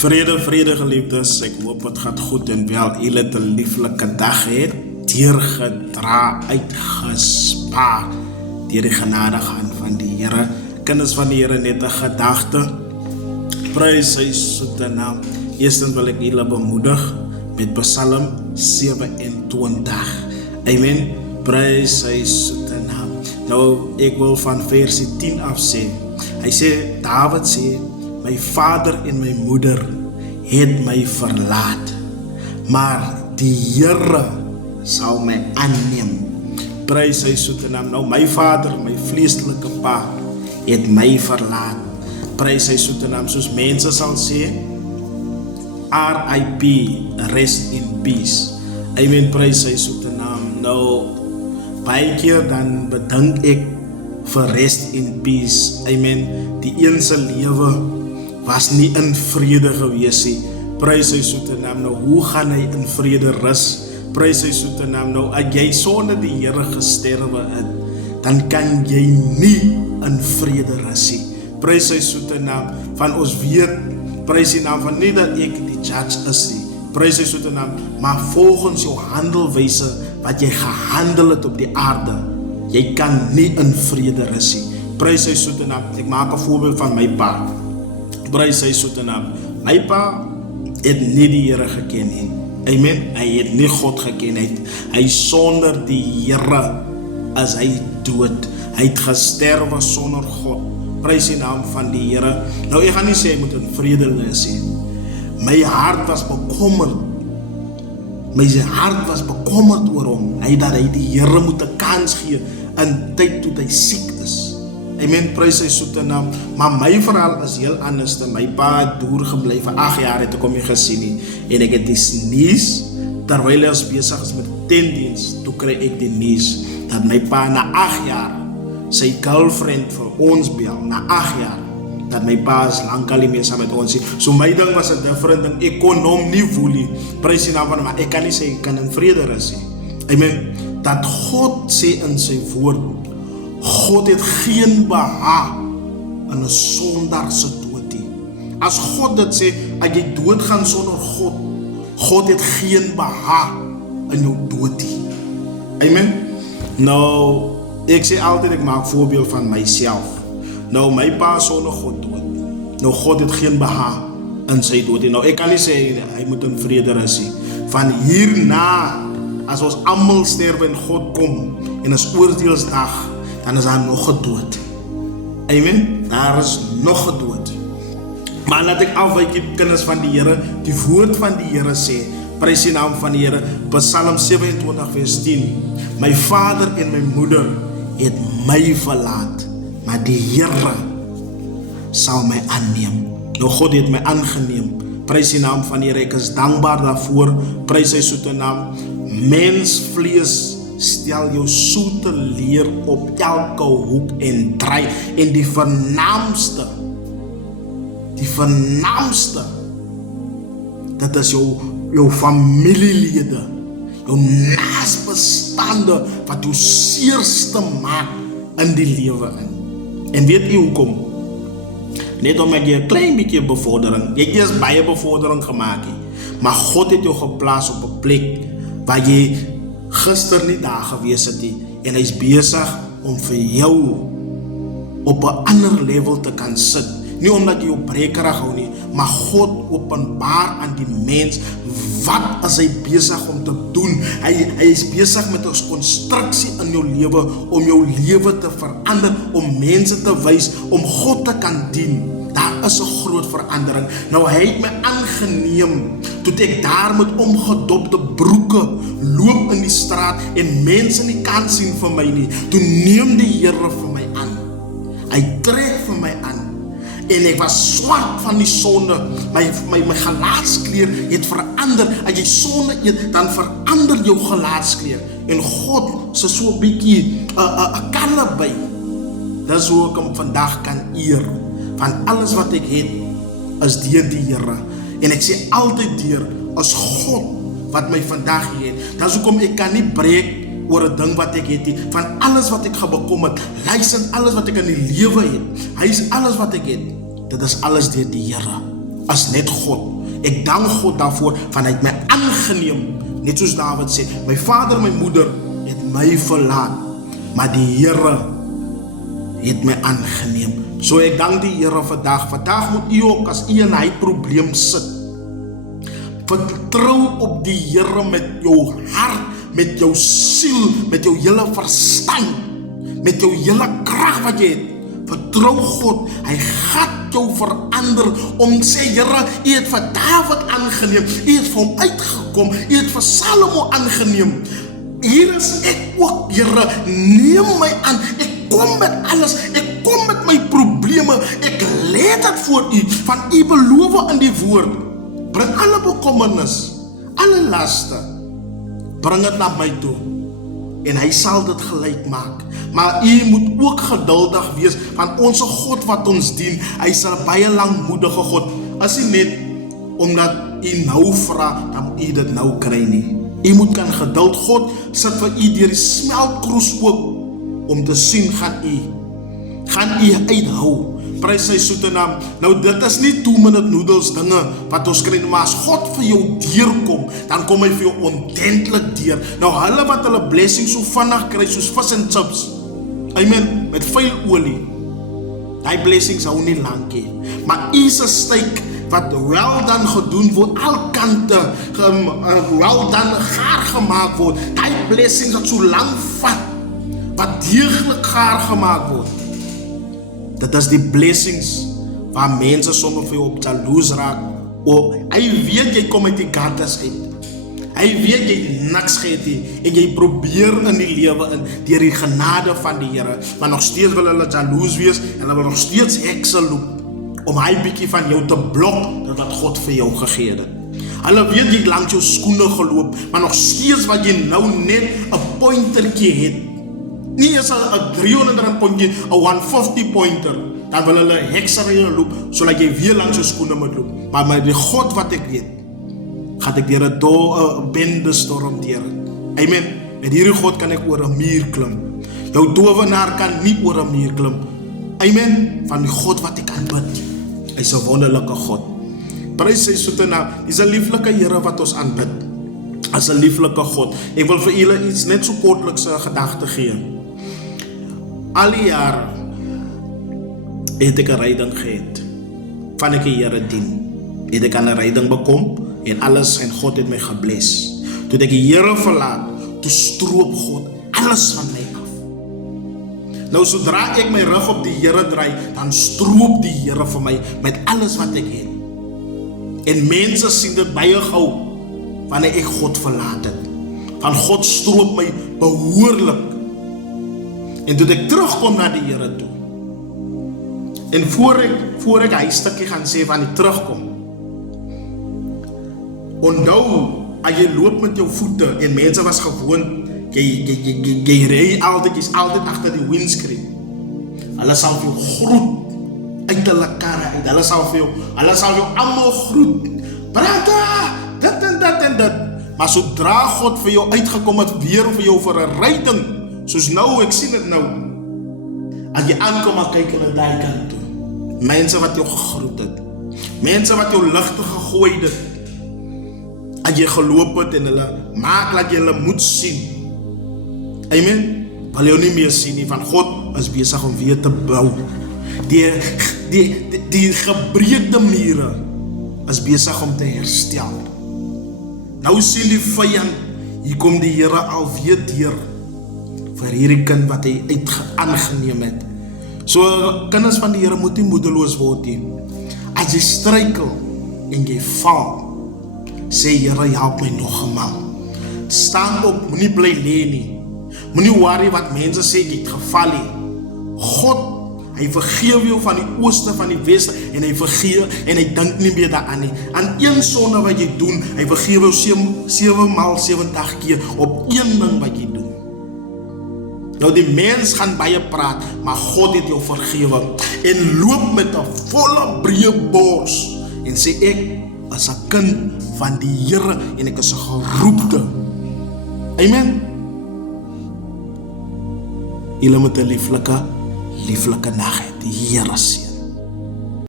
Vrede geliefdes, ek hoop het gaat goed en wel julle het 'n lieflike dag het, deurgedra, uitgespaar, deur die genade van die Here. Kinders van die Here, net 'n gedagte, prys sy soete naam. Eerstens wil ek julle bemoedig met Psalm 27. Amen, prys sy soete naam. Nou, ek wil van versie 10 af sê. Hy sê, David sê, my vader en my moeder het my verlaat, maar die Here sal my aanneem. Prys sy soete naam. Nou my vader, my vleeslike pa, het my verlaat. Prys sy soete naam. Soos mense sal sê, R.I.P. Rest in peace. Amen, prys sy soete naam. Nou, baie keer dan bedink ek vir rest in peace. Amen. Die een se lewe was nie in vrede gewees nie. Prys sy soete naam. Nou, hoe gaan hy in vrede rus? Prys sy soete naam. Nou, as jy sonder die Here gesterwe het, dan kan jy nie in vrede rus nie. Prys sy soete naam. Van ons weet, prys die naam van nie dat ek die judge is nie. Prys sy soete naam. Maar volgens jou handelwyse wat jy gehandel het op die aarde, jy kan nie in vrede rus nie. Prys sy soete naam. Ek maak 'n voorbeeld van my pa. Prys sy soete naam. My pa het nie die Here geken nie. Amen. Hy het nie God geken. Hy sonder die Here as hy dood. Hy het gesterwe sonder God. Prys die naam van die Here. Nou, ek gaan nie sê hy moet in vrede wees nie. My hart was bekommerd. My hart was bekommerd oor hom. Dat hy die Here moet 'n kans gee in tyd toe hy siek is. Amen, prys sy soete naam. Maar my verhaal is heel anders. My pa het deur gebly vir 8 jaar, het ek hom nie gesien nie. En ek het die nuus, terwyl hy besig is met tentdiens, toe kry ek die nuus dat my pa na 8 jaar sy girlfriend vir ons bel, na 8 jaar, dat my pa is lankal nie meer saam met ons. So my ding was 'n different ding. Ek kon hom nie voel nie. Prys die naam van hom, maar ek kan nie sê ek kan in vrede rus nie. Amen. Dat God sê in sy woord, God het geen behaag in 'n sondaar se dood nie. As God dit sê, as jy doodgaan sonder God, God het geen behaag in jou dood nie. Amen. Nou, ek sê altyd, ek maak voorbeeld van myself. Nou, my pa sonder God dood. Nou, God het geen behaag in sy dood nie. Nou, ek kan nie sê, hy moet in vrede rus nie. Van hierna, as ons almal sterwe en God kom, en is oordeelsdag, dan is daar nog 'n dood. Amen. Daar is nog 'n dood. Maar laat ek afwyk, kinders van die Here, die woord van die Here sê, prys die naam van die Here, Psalm 27 vers 10, my vader en my moeder het my verlaat, maar die Here sal my aanneem. Nou, God het my aangeneem. Prys die naam van die Here, ek is dankbaar daarvoor. Prys sy soete naam. Mensvlees stel jou soete leer op elke hoek en draai. En die vernaamste, dit is jou familielede, jou naasbestande, wat jou seerste maak in die lewe in. En weet jy hoekom? Net omdat jy 'n klein bietjie bevordering, jy het eers baie bevordering gemaak nie, maar God het jou geplaas op 'n plek waar jy gister nie daar gewees het nie, en hy is besig om vir jou op 'n ander level te kan sit. Nie omdat jy op brekerig hou nie, maar God openbaar aan die mens, wat is hy besig om te doen? Hy is besig met 'n konstruksie in jou lewe, om jou lewe te verander, om mense te wys, om God te kan dien. Daar is 'n groot verandering. Nou, hy het my aangeneem, toe ek daar met omgedopte broeke loop in die straat, en mense nie kan sien vir my nie. Toe neem die Here vir my aan. Hy trek vir my aan. En ek was swart van die sonde. My gelaatskleur het verander. As jy sonde eet, dan verander jou gelaatskleur. En God sê so 'n bietjie 'n kanne by. Dis hoe ek hom vandag kan eer. Van alles wat ek het, is deur die Here. En ek sê altyd deur, as God wat my vandag het. Dis hoekom ek kan nie breek oor 'n ding wat ek het nie. Van alles wat ek gebekom het, luister, alles wat ek in die lewe het, hy is alles wat ek het. Dit is alles deur die Here. as net God. Ek dank God daarvoor, van hy het my aangeneem. Net soos Dawid sê, my vader, my moeder het my verlaat, maar die Here het my aangeneem. So ek dank die Here vandag. Vandag moet u ook, as u in hy probleem sit, vertrou op die Here met jou hart, met jou siel, met jou hele verstand, met jou hele krag wat jy het. Vertrou God, hy gaat jou verander om sê, Here, u het vir Dawid aangeneem, u het vir hom uitgekom, u het vir Salomo aangeneem. Hier is ek ook, Here, neem my aan, ek kom met alles, ek kom met my probleme, ek lê dit voor u, van u beloof in die woord. Bring alle bekommernis, alle laste, bring dit na my toe, en hy sal dit gelyk maak. Maar u moet ook geduldig wees, van onze God wat ons dien, hy is 'n baie langmoedige God. As u net, omdat u nou vra, dan moet u dit nou kry nie. U moet kan geduld, God sit vir u deur die smeltkroes ook, om te sien, gaan u uithou. Prys sy soete naam. Nou dit is nie 2-minute noodles dinge wat ons kry, maar as God vir jou deurkom, dan kom hy vir jou ontendlik deur. Nou hulle wat hulle blessing so vinnig kry, soos vis en chips, amen, met veel olie, die blessings hou nie lang nie. Maar u se styk wat wel dan gedoen word, al kante wel dan gaar gemaak word, die blessings wat so lang vat, wat deeglik gaar gemaak word. Dit is die blessings waar mense sommer vir jou op jaloers raak. Hy weet jy kom uit die gates uit. Hy weet jy niks geet nie, en jy probeer in die lewe in, deur die genade van die Here, maar nog steeds wil hulle jaloers wees, en hulle wil nog steeds hekse loop, om hy bietjie van jou te blok, dat wat God vir jou gegee het. Hulle weet jy langs jou skoene geloop, maar nog steeds wat jy nou net 'n pointertjie het, nie is 'n 300 pointjie, 'n 150 pointer, dan wil hulle heksery loop, sodat jy weer langs jou skoene moet loop. Maar met die God wat ek weet, gaat ek deur 'n bende storm deur. Amen. Met hierdie God kan ek oor 'n muur klim. Jou towenaar kan nie oor 'n muur klim. Amen. Van die God wat ek aanbid. Hy is 'n wonderlike God. Prys sy soete naam. Hy is 'n lieflike Here wat ons aanbid. As 'n lieflike God. Ek wil vir julle iets net so kortliks 'n gedagte gee. Al die jare het ek 'n ryding gehad. Van ek die Here dien, het ek aan 'n ryding bekom, en alles, en God het my gebless. Toe ek die Here verlaat, toe stroop God alles van my af. Nou sodra ek my rug op die Here draai, dan stroop die Here vir my met alles wat ek het. En mense sien dit baie gou, wanneer ek God verlaat het. Van God stroop my behoorlik. En toe ek terugkom na die Here toe, en voor ek hy stukkie gaan sê van die terugkom, onthou, as jy loop met jou voete, en mense was gewoon, jy ry altyd, jy is altyd agter die windscreen. Hulle sal vir jou groet, uit hulle karre uit, hulle sal vir jou allemaal groet, brata, dit en dit en dit. Maar sodra God vir jou uitgekom het, weer vir jou vir 'n ryding, soos nou, ek sien dit nou, as jy aankom, en kyk hulle die kant toe, mense wat jou gegroet het, mense wat jou ligte gegooi het, as jy geloop het, en hulle maak dat jy hulle moet sien. Amen. Wil jou nie meer sien nie, van God is besig om weer te bou. Die gebreekte mure is besig om te herstel. Nou sien die vyand, hier kom die Here alweer deur, vir hierdie kind wat hy aangeneem het. So, kinders van die Here moet nie moedeloos word nie. As jy struikel, en jy val, sê Here, help my nog eenmaal. Staan op, moenie bly lê nie. Moenie worry wat mense sê, jy het geval nie. God, hy vergeef jou van die ooste, van die weste, en hy vergeef, en hy dink nie meer daaraan nie. Aan een sonde wat jy doen, hy vergeef jou 7 maal 70 keer, op een ding wat jy doen. Nou die mens gaan baie praat, maar God het jou vergewe, en loop met 'n volle breë bors, en sê ek is 'n kind van die Here, en ek is 'n geroepte. Amen. Julle moet 'n lieflike nag hê. Die Here seën.